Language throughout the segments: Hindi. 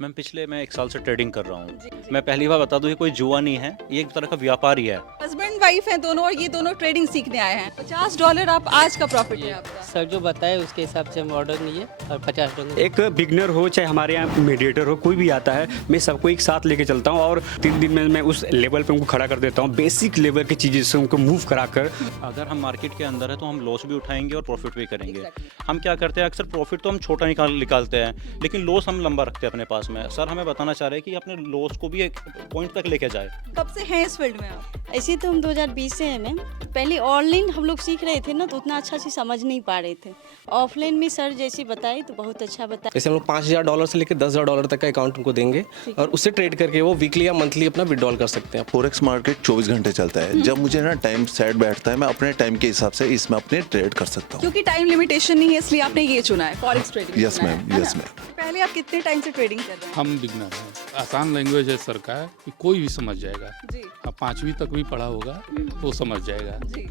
मैं 1 साल से ट्रेडिंग कर रहा हूँ। मैं पहली बार बता दूं, ये कोई जुआ नहीं है, ये एक तरह का व्यापार ही है। हस्बैंड वाइफ हैं दोनों और ये दोनों ट्रेडिंग सीखने आए हैं। $50 आप आज का प्रॉफिट है आपका। सर जो बताए उसके हिसाब से हम ऑर्डर लिए और $50। एक बिगनर हो चाहे हमारे यहाँ मीडिएटर हो, कोई भी आता है, मैं सबको एक साथ लेके चलता हूँ और 3 दिन में मैं उस लेवल पे उनको खड़ा कर देता हूँ। बेसिक लेवल की चीज़ें से उनको मूव कराकर। अगर हम मार्केट के अंदर है तो हम लॉस भी उठाएंगे और प्रॉफिट भी करेंगे। हम क्या करते हैं, अक्सर प्रॉफिट तो हम छोटा निकालते हैं, लेकिन लॉस हम लंबा रखते हैं अपने पास में। सर हमें बताना चाह रहे हैं कि अपने लॉस को भी एक पॉइंट तक लेके जाए। कब से हैं इस फील्ड में आप? ऐसे तो हम 2020 से हैं मैम। पहले ऑनलाइन हम लोग सीख रहे थे ना, तो उतना अच्छा से समझ नहीं पा रहे थे। ऑफलाइन में सर जैसे बताए तो बहुत अच्छा बताया। जैसे हम लोग $5,000 से लेकर $10,000 तक का अकाउंट उनको देंगे और उससे ट्रेड करके वो वीकली या मंथली अपना विड्रॉल कर सकते हैं। फॉरेक्स मार्केट 24 घंटे चलता है। जब मुझे ना टाइम सेट बैठता है, मैं अपने टाइम के हिसाब से इसमें अपने ट्रेड कर सकता हूँ। क्योंकि टाइम लिमिटेशन नहीं है इसलिए आपने ये चुना है, forex trading. Yes ma'am, yes ma'am. पहले आप कितने टाइम से ट्रेडिंग कर रहे हैं? हम बिगनर हैं। आसान लैंग्वेज है सर का, कि कोई भी समझ जाएगा। जी अब 5वीं तक भी पढ़ा होगा तो समझ जाएगा। जी।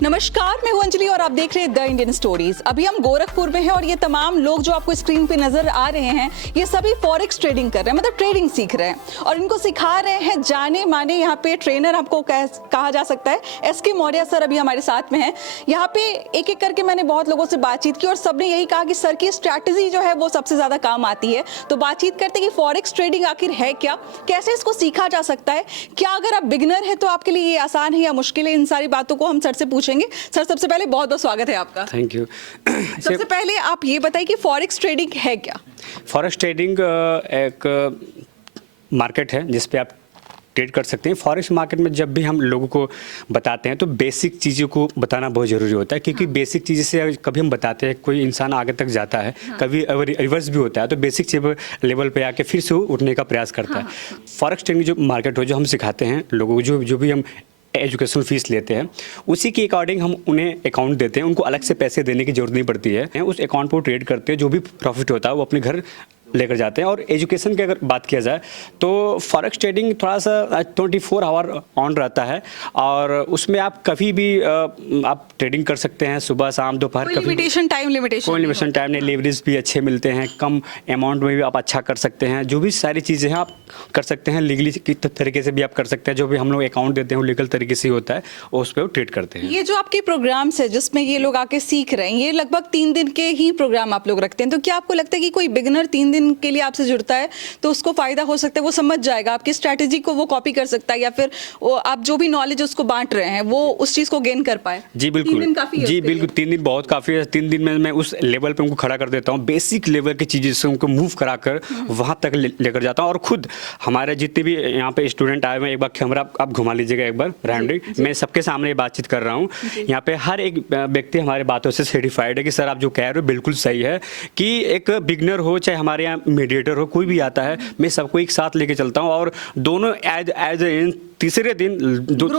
नमस्कार, मैं हूं अंजलि और आप देख रहे हैं द इंडियन स्टोरीज। अभी हम गोरखपुर में हैं और ये तमाम लोग जो आपको स्क्रीन पे नजर आ रहे हैं, ये सभी फॉरेक्स ट्रेडिंग कर रहे हैं, मतलब ट्रेडिंग सीख रहे हैं और इनको सिखा रहे हैं जाने माने यहाँ पे ट्रेनर आपको कहा जा सकता है। SK मौर्य सर अभी हमारे साथ में हैं। यहाँ पे एक एक करके मैंने बहुत लोगों से बातचीत की और सबने यही कहा कि सर की स्ट्रैटेजी जो है वो सबसे ज्यादा काम आती है। तो बातचीत करते कि फॉरेक्स ट्रेडिंग आखिर है क्या, कैसे इसको सीखा जा सकता है, क्या अगर आप बिगनर है तो आपके लिए ये आसान है या मुश्किल है, इन सारी बातों को हम सर से पूछेंगे। सर सबसे पहले बहुत बहुत स्वागत है आपका। Thank you. सबसे पहले आप ये बताइए कि फॉरेक्स ट्रेडिंग है क्या? फॉरेक्स ट्रेडिंग एक मार्केट है जिस पे आप ट्रेड कर सकते हैं। फॉरेक्स मार्केट में जब भी हम लोगों को बताते हैं तो बेसिक चीज़ों को बताना बहुत ज़रूरी होता है, क्योंकि बेसिक चीज़ें से कभी हम बताते हैं कोई इंसान आगे तक जाता है, कभी रिवर्स भी होता है, तो बेसिक लेवल पे आके फिर से उठने का प्रयास करता है। फॉरेक्स ट्रेडिंग जो मार्केट हो, जो हम सिखाते हैं लोगों को, जो भी हम एजुकेशनल फीस लेते हैं, उसी के अकॉर्डिंग हम उन्हें अकाउंट देते हैं। उनको अलग से पैसे देने की जरूरत नहीं पड़ती है। उस अकाउंट पर ट्रेड करते हैं, जो भी प्रॉफिट होता है वो अपने घर लेकर जाते हैं। और एजुकेशन की अगर बात किया जाए तो फॉरेक्स ट्रेडिंग थोड़ा सा 24 आवर ऑन रहता है और उसमें आप कभी भी आप ट्रेडिंग कर सकते हैं, सुबह शाम दोपहर। कोई लिमिटेशन, टाइम लिमिटेशन? कोई लिमिटेशन टाइम नहीं। लेवरेज भी अच्छे मिलते हैं, कम अमाउंट में भी आप अच्छा कर सकते हैं। जो भी सारी चीज़ें हैं आप कर सकते हैं, लीगली की तरीके से भी आप कर सकते हैं। जो भी हम लोग अकाउंट देते हैं वो लीगल तरीके से होता है, उस पर ट्रेड करते हैं। ये जो आपके प्रोग्राम्स है जिसमें ये लोग आके सीख रहे हैं, ये लगभग 3 दिन के ही प्रोग्राम आप लोग रखते हैं। तो क्या आपको लगता है कि कोई बिगनर 3 दिन के लिए आपसे जुड़ता है तो उसको फायदा हो सकता है, वो समझ जाएगा, आपकी स्ट्रैटेजी को वो कॉपी कर सकता है, या फिर वो आप जो भी नॉलेज उसको बांट रहे हैं वो उस चीज को गेन कर पाए? जी बिल्कुल, 3 दिन काफी है जी उसके बिल्कुल, लिए? 3 दिन बहुत काफ़ी है। 3 दिन में मैं उस लेवल पे उनको खड़ा कर देता हूँ। बेसिक लेवल की चीज़ें से उनको मूव कराकर वहाँ तक लेकर जाता हूँ। और खुद हमारे जितने भी यहाँ पे स्टूडेंट आए हुए हैं, एक बार कैमरा आप घुमा लीजिएगा एक बार रैंडली, मैं सबके सामने बातचीत कर रहा हूँ। यहाँ पे हर एक व्यक्ति हमारे बातों से सर्टिफाइड है कि सर आप जो कह रहे हो बिल्कुल सही है। कि एक बिगनर हो चाहे हमारे यहाँ मीडिएटर हो, कोई भी आता है, मैं सबको एक साथ लेके चलता हूँ और दोनों एज तीसरे दिन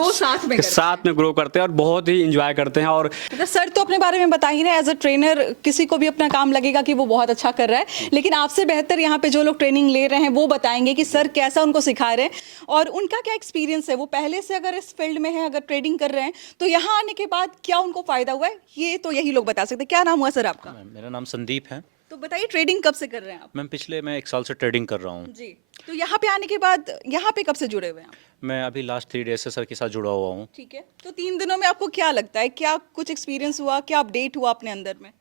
साथ में ग्रो करते हैं और बहुत ही इंजॉय करते हैं। और सर तो अपने बारे में बता ही रहे, एज अ ट्रेनर किसी को भी अपना काम लगेगा कि वो बहुत अच्छा कर रहा है, लेकिन आपसे बेहतर यहाँ पे जो लोग ट्रेनिंग ले रहे हैं वो बताएंगे कि सर कैसा उनको सिखा रहे हैं और उनका क्या एक्सपीरियंस है। वो पहले से अगर इस फील्ड में है, अगर ट्रेडिंग कर रहे हैं, तो यहाँ आने के बाद क्या उनको फायदा हुआ है, ये तो यही लोग बता सकते हैं। क्या नाम हुआ सर आपका? मेरा नाम संदीप है। तो बताइए ट्रेडिंग कब से कर रहे हैं आप? मैं 1 साल से ट्रेडिंग कर रहा हूँ। जी, तो यहाँ पे आने के बाद यहाँ पे कब से जुड़े हुए हैं आप? मैं अभी लास्ट 3 डेज से सर के साथ जुड़ा हुआ हूँ। ठीक है, तो 3 दिनों में आपको क्या लगता है, क्या कुछ एक्सपीरियंस हुआ, क्या अपडेट हुआ अपने अंदर में?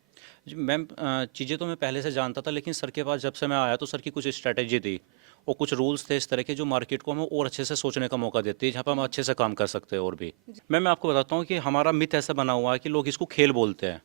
जी मैम, चीज़ें तो मैं पहले से जानता था, लेकिन सर के पास जब से मैं आया तो सर की कुछ स्ट्रैटेजी थी और कुछ रूल्स थे इस तरह के जो मार्केट को हमें और अच्छे से सोचने का मौका देती है, जहाँ पर हम अच्छे से काम कर सकते हैं। और भी मैं आपको बताता हूँ कि हमारा मिथ ऐसा बना हुआ है कि लोग इसको खेल बोलते हैं,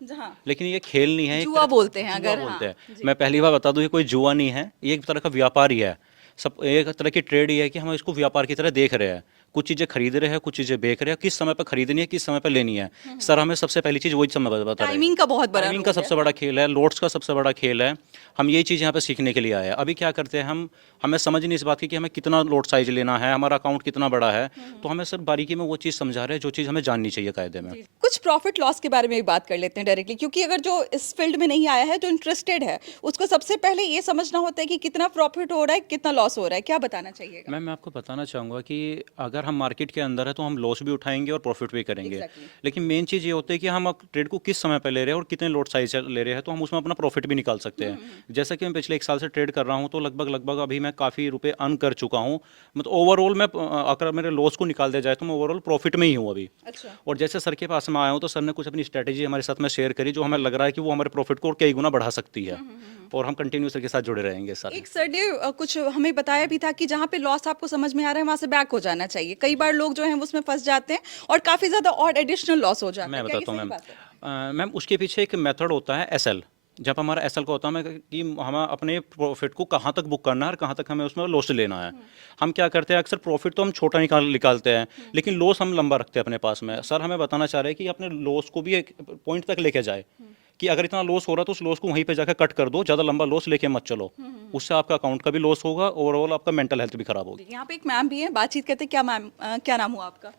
लेकिन ये खेल नहीं है, जुआ बोलते हैं। अगर बोलते हैं। मैं पहली बार बता दूं, ये कोई जुआ नहीं है, ये एक तरह का व्यापार ही है। सब एक तरह की ट्रेड ही है कि हम इसको व्यापार की तरह देख रहे हैं। कुछ चीज़ें खरीद रहे हैं, कुछ चीज़ें बेच रहे हैं, किस समय पर खरीदनी है, किस समय पर लेनी है। सर हमें सबसे पहली चीज़ वही समय बता रहे हैं। टाइमिंग का बहुत बड़ा टाइमिंग का रोल है। सबसे बड़ा खेल है, लोड्स का सबसे बड़ा खेल है। हम यही चीज़ यहाँ पे सीखने के लिए आए हैं। अभी क्या करते हैं हमें समझ नहीं इस बात की कि हमें कितना लोड साइज लेना है, हमारा अकाउंट कितना बड़ा है, तो हमें सर बारीकी में वो चीज़ समझा रहे हैं जो चीज़ हमें जाननी चाहिए कायदे में। कुछ प्रॉफिट लॉस के बारे में भी बात कर लेते हैं डायरेक्टली, क्योंकि अगर जो इस फील्ड में नहीं आया है, जो इंटरेस्टेड है, उसको सबसे पहले ये समझना होता है कि कितना प्रॉफिट हो रहा है, कितना लॉस हो रहा है। क्या बताना चाहिएगा? मैं आपको बताना चाहूँगा कि अगर अगर हम मार्केट के अंदर है तो हम लॉस भी उठाएंगे और प्रॉफिट भी करेंगे। लेकिन मेन चीज़ ये होती है कि हम अब ट्रेड को किस समय पर ले रहे हैं और कितने लॉट साइज ले रहे हैं, तो हम उसमें अपना प्रॉफिट भी निकाल सकते हैं। जैसा कि मैं पिछले 1 साल से ट्रेड कर रहा हूँ तो लगभग अभी मैं काफ़ी रुपए अर्न कर चुका हूँ। मतलब ओवरऑल मैं अगर मेरे लॉस को निकाल दिया जाए तो मैं ओवरऑल प्रॉफिट में ही हूँ अभी। और जैसे सर के पास मैं आया हूँ तो सर ने कुछ अपनी स्ट्रैटेजी हमारे साथ में शेयर करी जो हमें लग रहा है कि वो हमारे प्रॉफिट को और कई गुना बढ़ा सकती है, और हम कंटिन्यू सर के साथ जुड़े रहेंगे सर। एक सर ने कुछ हमें बताया भी था कि जहाँ पे लॉस आपको समझ में आ रहा है वहां से बैक हो जाना चाहिए। कई बार लोग जो हैं उसमें फंस जाते हैं और काफी ज्यादा और एडिशनल लॉस हो जाता है। मैं क्या ये बताता हूँ सही मैम। बात है? मैम उसके पीछे एक मेथड होता है एसएल। जब हमारा एसएल का होता है कि हमें अपने प्रॉफिट को कहाँ तक बुक करना है और कहाँ तक हमें उसमें लॉस लेना है। हम क्या करते हैं, अक्सर प्रॉफिट तो हम छोटा निकालते हैं लेकिन लॉस हम लंबा रखते हैं अपने पास में। सर हमें बताना चाह रहे हैं कि अपने लॉस को भी एक पॉइंट तक लेके जाए कि अगर इतना लॉस हो रहा है तो उस लॉस को वहीं पे जाकर कट कर दो, ज़्यादा लंबा लॉस लेके मत चलो। उससे आपका अकाउंट का भी लॉस होगा, ओवरऑल आपका मेंटल हेल्थ भी खराब होगी। यहाँ पे एक मैम भी है, बातचीत करते हैं। क्या मैम, क्या नाम हुआ आपका?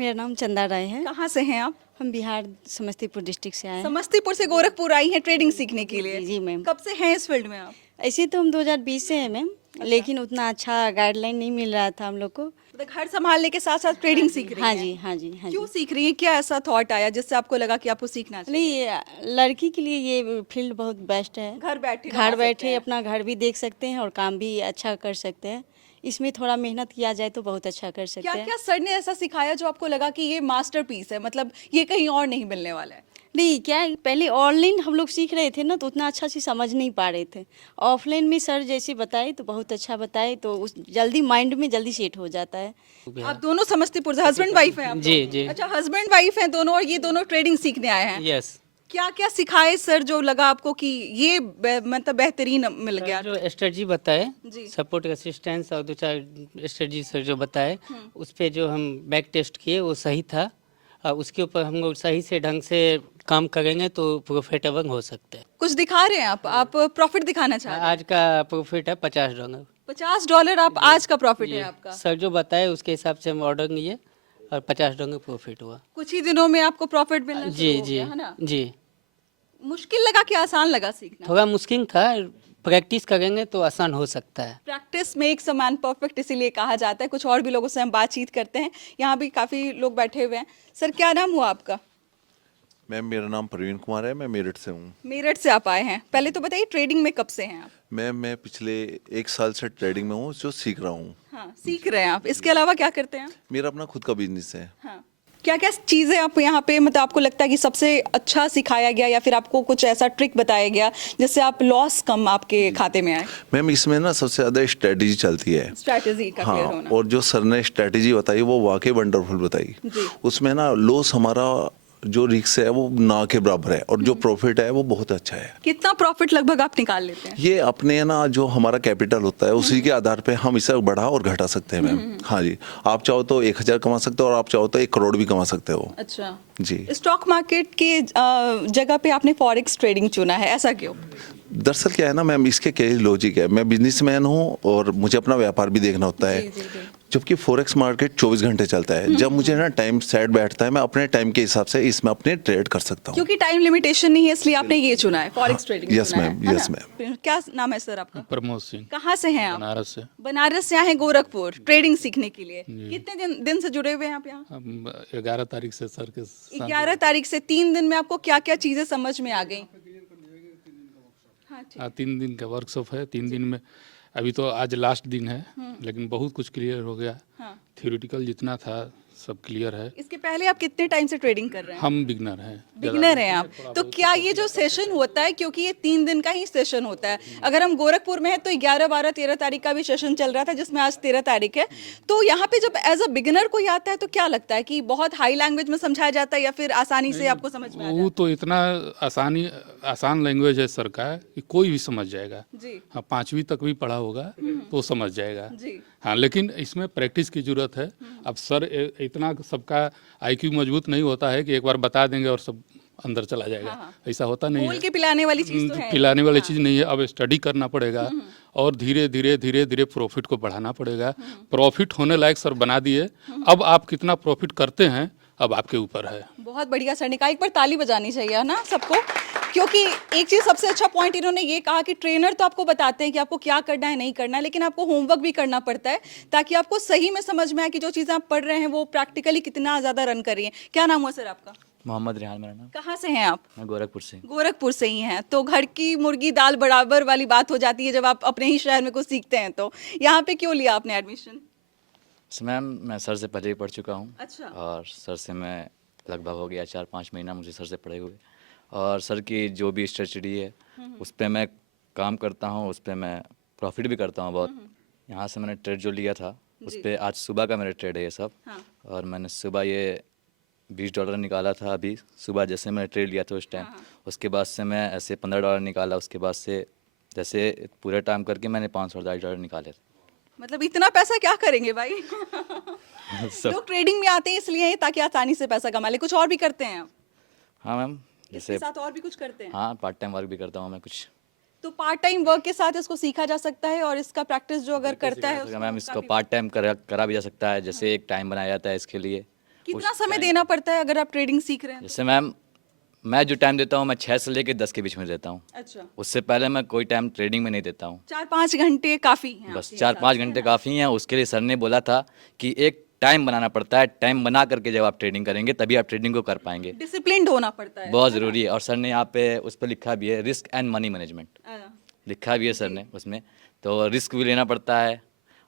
मेरा नाम चंदा राय है। कहाँ से हैं आप? हम बिहार समस्तीपुर डिस्ट्रिक्ट से आए हैं। समस्तीपुर से गोरखपुर आई हैं ट्रेडिंग सीखने के लिए। जी मैम। कब से हैं इस फील्ड में आप? ऐसे तो हम 2020 से हैं मैम, लेकिन उतना अच्छा गाइडलाइन नहीं मिल रहा था हम लोग को। मतलब घर संभालने के साथ साथ ट्रेडिंग सीख रही हाँ हैं? जी हाँ जी हाँ क्यों जी। सीख रही हैं? क्या ऐसा थॉट आया जिससे आपको लगा कि आपको सीखना चाहिए? नहीं, लड़की के लिए ये फील्ड बहुत बेस्ट है। घर बैठे कमा घर सकते बैठे हैं। अपना घर भी देख सकते हैं और काम भी अच्छा कर सकते हैं। इसमें थोड़ा मेहनत किया जाए तो बहुत अच्छा कर सकते क्या हैं। क्या सर ने ऐसा सिखाया जो आपको लगा कि ये मास्टरपीस है, मतलब ये कहीं और नहीं मिलने वाला है? नहीं, क्या है, पहले ऑनलाइन हम लोग सीख रहे थे ना तो उतना अच्छा से समझ नहीं पा रहे थे। ऑफलाइन में सर जैसे बताए तो बहुत अच्छा बताए, तो उस जल्दी माइंड में जल्दी सेट हो जाता है। आप दोनों समस्तीपुर से हस्बैंड वाइफ हैं आप जी, लोग? जी। अच्छा, हस्बैंड वाइफ हैं दोनों, और ये दोनों ट्रेडिंग सीखने आए हैं। यस। क्या क्या सिखाए सर जो लगा आपको कि ये मतलब बेहतरीन मिल गया? जो स्ट्रेटजी बताए, जी। सपोर्ट असिस्टेंस और 2-4 स्ट्रेटजी सर जो बताए, उस पे जो हम बैक टेस्ट किए वो सही था। उसके ऊपर हम लोग सही से ढंग से काम करेंगे तो प्रॉफिटेबल हो सकते हैं। कुछ दिखा रहे हैं आप प्रॉफिट दिखाना चाह रहे हैं? आज का प्रॉफिट है $50। $50 आप आज का प्रॉफिट है आपका? सर जो बताए उसके हिसाब से हम ऑर्डर लिए और $50 प्रॉफिट हुआ। कुछ ही दिनों में आपको प्रॉफिट मिलना जी शुरू हो जी गया, है ना? जी। मुश्किल लगा कि आसान लगा सीखना? थोड़ा मुश्किल था, प्रैक्टिस करेंगे तो आसान हो सकता है। Practice makes a man perfect, इसीलिए कहा जाता है। कुछ और भी लोगों से हम बातचीत करते हैं। यहाँ भी काफी लोग बैठे हुए हैं। सर क्या नाम हुआ आपका? मैम मेरा नाम प्रवीण कुमार है, मैं मेरठ से हूँ। मेरठ से आप आए हैं। पहले तो बताइए ट्रेडिंग में कब से हैं आप? मैं पिछले 1 साल से ट्रेडिंग में हूँ, जो सीख रहा हूँ। हाँ, सीख रहे हैं आप। इसके अलावा क्या करते हैं आप? मेरा अपना खुद का बिजनेस है। हाँ, क्या क्या चीज़ें आप यहाँ पे, मतलब आपको लगता है कि सबसे अच्छा सिखाया गया या फिर आपको कुछ ऐसा ट्रिक बताया गया जिससे आप लॉस कम आपके खाते में आए? मैम इसमें ना सबसे ज़्यादा स्ट्रेटेजी चलती है। स्ट्रैटेजी का क्लियर हाँ, होना। और जो सर ने स्ट्रेटेजी बताई वो वाकई वंडरफुल बताई। जी। उसमें ना लॉस हमारा जो रिस्क है वो ना के बराबर है, और जो प्रॉफिट है वो बहुत अच्छा है। कितना प्रॉफिट लगभग आप निकाल लेते हैं? ये अपने ना जो हमारा कैपिटल होता है उसी के आधार पे हम इसे बढ़ा और घटा सकते हैं मैम। हाँ जी, आप चाहो तो 1000 कमा सकते हो और आप चाहो तो 1 करोड़ भी कमा सकते हो। अच्छा जी। स्टॉक मार्केट के जगह पे आपने फॉरेक्स ट्रेडिंग चुना है, ऐसा क्यों? दरअसल क्या है ना मैम, इसके कई लॉजिक है। मैं बिजनेसमैन हूँ और मुझे अपना व्यापार भी देखना होता है। जबकि फॉरेक्स मार्केट 24 घंटे चलता है। जब मुझे ना टाइम सेट बैठता है, मैं अपने टाइम के हिसाब से इसमें अपने ट्रेड कर सकता हूँ। क्योंकि टाइम लिमिटेशन नहीं है इसलिए आपने ये चुना है, फॉरेक्स ट्रेडिंग यस चुना है, मैम, है यस ना? मैम। क्या नाम है सर आपका? प्रमोद सिंह, कहाँ से हैं आप? बनारस से। बनारस से आए हैं गोरखपुर ट्रेडिंग सीखने के लिए। कितने दिन से जुड़े हुए हैं आप यहाँ? हम 11 तारीख से सर के साथ 11 तारीख से। 3 दिन में आपको क्या क्या चीजें समझ में आ गई? हाँ, ठीक। 3 दिन का वर्कशॉप है। 3 दिन में अभी तो आज लास्ट दिन है, लेकिन बहुत कुछ क्लियर हो गया। हाँ। थ्योरेटिकल जितना था सब क्लियर है। इसके पहले आप कितने टाइम से ट्रेडिंग कर रहे हैं? हम बिगनर हैं। बिगिनर हैं आप। तो क्या ये जो सेशन होता है, क्योंकि ये 3 दिन का ही सेशन होता है, अगर हम गोरखपुर में है तो 11, 12, 13 तारीख का भी सेशन चल रहा था जिसमें आज 13 तारीख है, तो यहाँ पे जब एज अ बिगिनर कोई आता है तो क्या लगता है कि बहुत हाई लैंग्वेज में समझाया जाता है या फिर आसानी से आपको समझ में आ वो तो इतना आसान लैंग्वेज है सर का कि कोई भी समझ जाएगा। जी। हाँ, 5वीं तक भी पढ़ा होगा तो समझ जाएगा। जी। हाँ, लेकिन इसमें प्रैक्टिस की जरूरत है। अब सर इतना सबका आईक्यू मजबूत नहीं होता है कि एक बार बता देंगे और सब अंदर चला जाएगा। ऐसा होता नहीं बोल है। के पिलाने वाली चीज तो है। पिलाने वाली चीज़ नहीं है। अब स्टडी करना पड़ेगा और धीरे धीरे प्रॉफिट को बढ़ाना पड़ेगा। प्रॉफिट होने लायक सर बना दिए। अब आप कितना प्रॉफिट करते हैं अब आपके ऊपर है। बहुत बढ़िया सर ने कहा, एक बार ताली बजानी चाहिए, है ना सबको। क्योंकि एक चीज़ सबसे अच्छा पॉइंट इन्होंने ये कहा कि ट्रेनर तो आपको बताते हैं कि आपको क्या करना है नहीं करना है, लेकिन आपको होमवर्क भी करना पड़ता है ताकि आपको सही में समझ में आए कि जो चीज़ें आप पढ़ रहे हैं वो प्रैक्टिकली कितना ज़्यादा रन कर रही हैं। क्या नाम हुआ सर आपका? मोहम्मद रिहान मेरा नाम। कहाँ से हैं आप? मैं गोरखपुर से। गोरखपुर से ही हैं, तो घर की मुर्गी दाल बराबर वाली बात हो जाती है जब आप अपने ही शहर में कुछ सीखते हैं। तो यहाँ पे क्यों लिया आपने एडमिशन? मैम मैं सर से पहले ही पढ़ चुका हूँ। अच्छा। और सर से मैं लगभग हो गया 4-5 महीना मुझे सर से पढ़े हुए, और सर की जो भी स्ट्रेटजी है उस पर मैं काम करता हूँ, उस पर मैं प्रॉफिट भी करता हूँ बहुत। यहाँ से मैंने ट्रेड जो लिया था उस पर आज सुबह का मेरा ट्रेड है ये सब। और मैंने सुबह ये $20 निकाला था अभी सुबह, जैसे मैंने ट्रेड लिया था उस टाइम। उसके बाद से मैं ऐसे $15 निकाला, उसके बाद से जैसे पूरे टाइम करके मैंने $500 निकाले थे। मतलब इतना पैसा क्या करेंगे भाई? लोग ट्रेडिंग में आते हैं इसलिए ताकि आसानी से पैसा कमा ले। कुछ और भी करते हैं आप? हाँ मैम, इसके जैसे साथ और भी कुछ करते हैं? हाँ पार्ट टाइम वर्क भी करता हूँ मैं कुछ। तो पार्ट टाइम वर्क के साथ इसको सीखा जा सकता है और इसका प्रैक्टिस जो अगर करता है उसको मैम इसको काफी- पार्ट टाइम करा भी जा सकता है, जैसे एक टाइम बनाया जाता है इसके लिए। कितना समय देना पड़ता है अगर आप ट्रेडिंग सीख रहे हैं? जैसे मैम मैं जो टाइम देता हूँ मैं 6 से लेकर 10 के बीच में देता हूँ। अच्छा, उससे पहले मैं कोई टाइम ट्रेडिंग में नहीं देता हूँ। 4-5 घंटे काफी हैं बस आपके 4-5 घंटे काफ़ी हैं। उसके लिए सर ने बोला था कि एक टाइम बनाना पड़ता है, टाइम बना करके जब आप ट्रेडिंग करेंगे तभी आप ट्रेडिंग को कर पाएंगे। डिसिप्लिन्ड होना पड़ता है। बहुत ज़रूरी है। और सर ने यहाँ पे उस पर लिखा भी है रिस्क एंड मनी मैनेजमेंट, लिखा भी है सर ने उसमें। तो रिस्क भी लेना पड़ता है,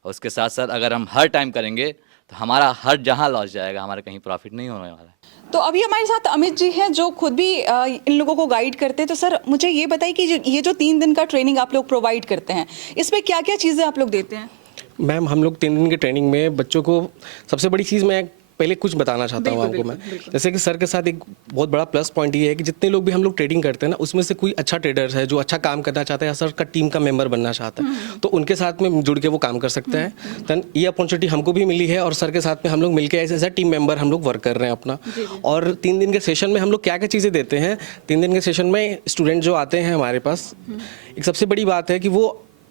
और उसके साथ साथ अगर हम हर टाइम करेंगे तो हमारा हर जहाँ लॉस जाएगा, हमारा कहीं प्रॉफिट नहीं होने वाला है। तो अभी हमारे साथ अमित जी हैं जो खुद भी इन लोगों को गाइड करते हैं। तो सर मुझे ये बताइए कि ये जो 3 दिन का ट्रेनिंग आप लोग प्रोवाइड करते हैं, इसमें क्या क्या चीज़ें आप लोग देते हैं? मैम हम लोग 3 दिन की ट्रेनिंग में बच्चों को सबसे बड़ी चीज़ मैं पहले कुछ बताना चाहता हूँ आपको मैं। जैसे कि सर के साथ एक बहुत बड़ा प्लस पॉइंट ये है कि जितने लोग भी हम लोग ट्रेडिंग करते हैं ना, उसमें से कोई अच्छा ट्रेडर है जो अच्छा काम करना चाहता है या सर का टीम का मेंबर बनना चाहता है, तो उनके साथ में जुड़ के वो काम कर सकते हैं। देन ये अपॉर्चुनिटी हमको भी मिली है, और सर के साथ में हम लोग मिलकर ऐसे टीम मेंबर हम लोग वर्क कर रहे हैं अपना। और 3 दिन के सेशन में हम लोग क्या क्या चीज़ें देते हैं। 3 दिन के सेशन में स्टूडेंट जो आते हैं हमारे पास, एक सबसे बड़ी बात है कि वो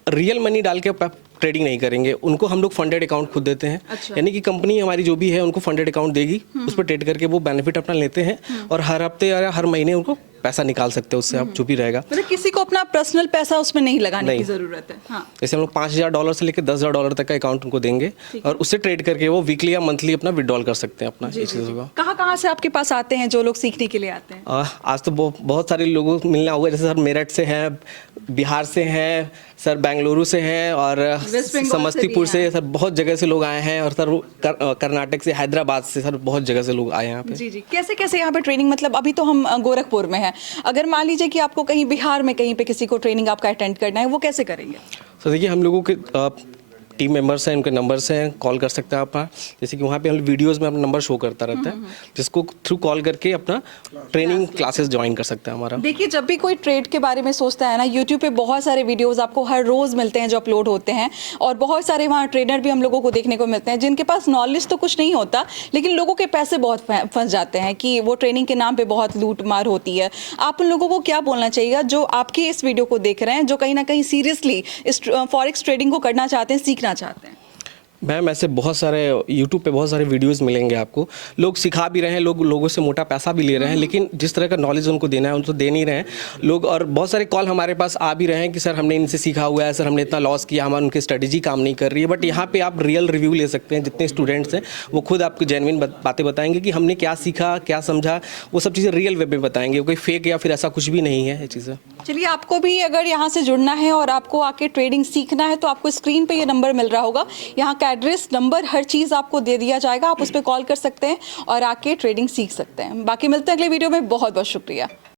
रियल मनी डाल के ट्रेडिंग नहीं करेंगे, उनको हम लोग फंडेड अकाउंट खुद देते हैं। अच्छा। यानी कि कंपनी हमारी जो भी है उनको फंडेड अकाउंट देगी, उस पर ट्रेड करके वो बेनिफिट अपना लेते हैं, और हर हफ्ते या हर महीने उनको पैसा निकाल सकते हैं उससे, आप जो भी रहेगा। मतलब किसी को अपना पर्सनल पैसा उसमें नहीं लगाने की जरूरत है। हाँ। जैसे हम लोग $5,000 से लेकर $10,000 तक का अकाउंट उनको देंगे, और उससे ट्रेड करके वो वीकली या मंथली अपना विड्रॉल कर सकते हैं अपना ये चीज़ों का। कहाँ कहाँ से आपके पास आते हैं जो लोग सीखने के लिए आते हैं? आज तो बहुत सारे लोगों को मिलना होगा। जैसे सर मेरठ से हैं, बिहार से हैं, सर बेंगलुरु से हैं, और वेस्ट बंगाल से समस्तीपुर भी से, सर बहुत जगह से लोग आए हैं, और सर कर्नाटक से, हैदराबाद से, सर बहुत जगह से लोग आए हैं यहाँ पे। जी जी। कैसे कैसे यहाँ पे ट्रेनिंग, मतलब अभी तो हम गोरखपुर में हैं, अगर मान लीजिए कि आपको कहीं बिहार में कहीं पे किसी को ट्रेनिंग आपका अटेंड करना है, वो कैसे करेंगे? सर देखिए हम लोगों के टीम मेंबर्स हैं, उनके नंबर्स हैं, कॉल कर सकते हैं आप। जैसे कि वहाँ पे हम वीडियोस में अपना नंबर शो करता रहता है, जिसको थ्रू कॉल करके अपना ट्रेनिंग क्लासेस ज्वाइन कर सकते हैं हमारा। देखिए जब भी कोई ट्रेड के बारे में सोचता है ना, यूट्यूब पे बहुत सारे वीडियोस आपको हर रोज़ मिलते हैं जो अपलोड होते हैं, और बहुत सारे वहाँ ट्रेडर भी हम लोगों को देखने को मिलते हैं जिनके पास नॉलेज तो कुछ नहीं होता, लेकिन लोगों के पैसे बहुत फंस जाते हैं कि वो ट्रेनिंग के नाम पे बहुत लूट मार होती है। आप उन लोगों को क्या बोलना चाहिए जो आपके इस वीडियो को देख रहे हैं, जो कहीं ना कहीं सीरियसली इस फॉरेक्स ट्रेडिंग को करना चाहते हैं, सीखना चाहते हैं? मैम ऐसे बहुत सारे यूट्यूब पे बहुत सारे वीडियोस मिलेंगे आपको, लोग सिखा भी रहे हैं, लोगों से मोटा पैसा भी ले रहे हैं, लेकिन जिस तरह का नॉलेज उनको देना है उनको दे नहीं रहे हैं लोग। और बहुत सारे कॉल हमारे पास आ भी रहे हैं कि सर हमने इनसे सीखा हुआ है, सर हमने इतना लॉस किया, हमारी उनकी स्ट्रेटजी काम नहीं कर रही है। बट यहाँ पे आप रियल रिव्यू ले सकते हैं। जितने स्टूडेंट्स हैं वो खुद आपको जेन्युइन बातें बताएंगे कि हमने क्या सीखा, क्या समझा, वो सब चीज़ें रियल वे में बताएंगे, कोई फेक या फिर ऐसा कुछ भी नहीं है ये चीज़ें। चलिए आपको भी अगर यहाँ से जुड़ना है और आपको आके ट्रेडिंग सीखना है तो आपको स्क्रीन पे ये नंबर मिल रहा होगा, यहाँ का एड्रेस, नंबर, हर चीज़ आपको दे दिया जाएगा। आप उस पर कॉल कर सकते हैं और आके ट्रेडिंग सीख सकते हैं। बाकी मिलते हैं अगले वीडियो में। बहुत बहुत शुक्रिया।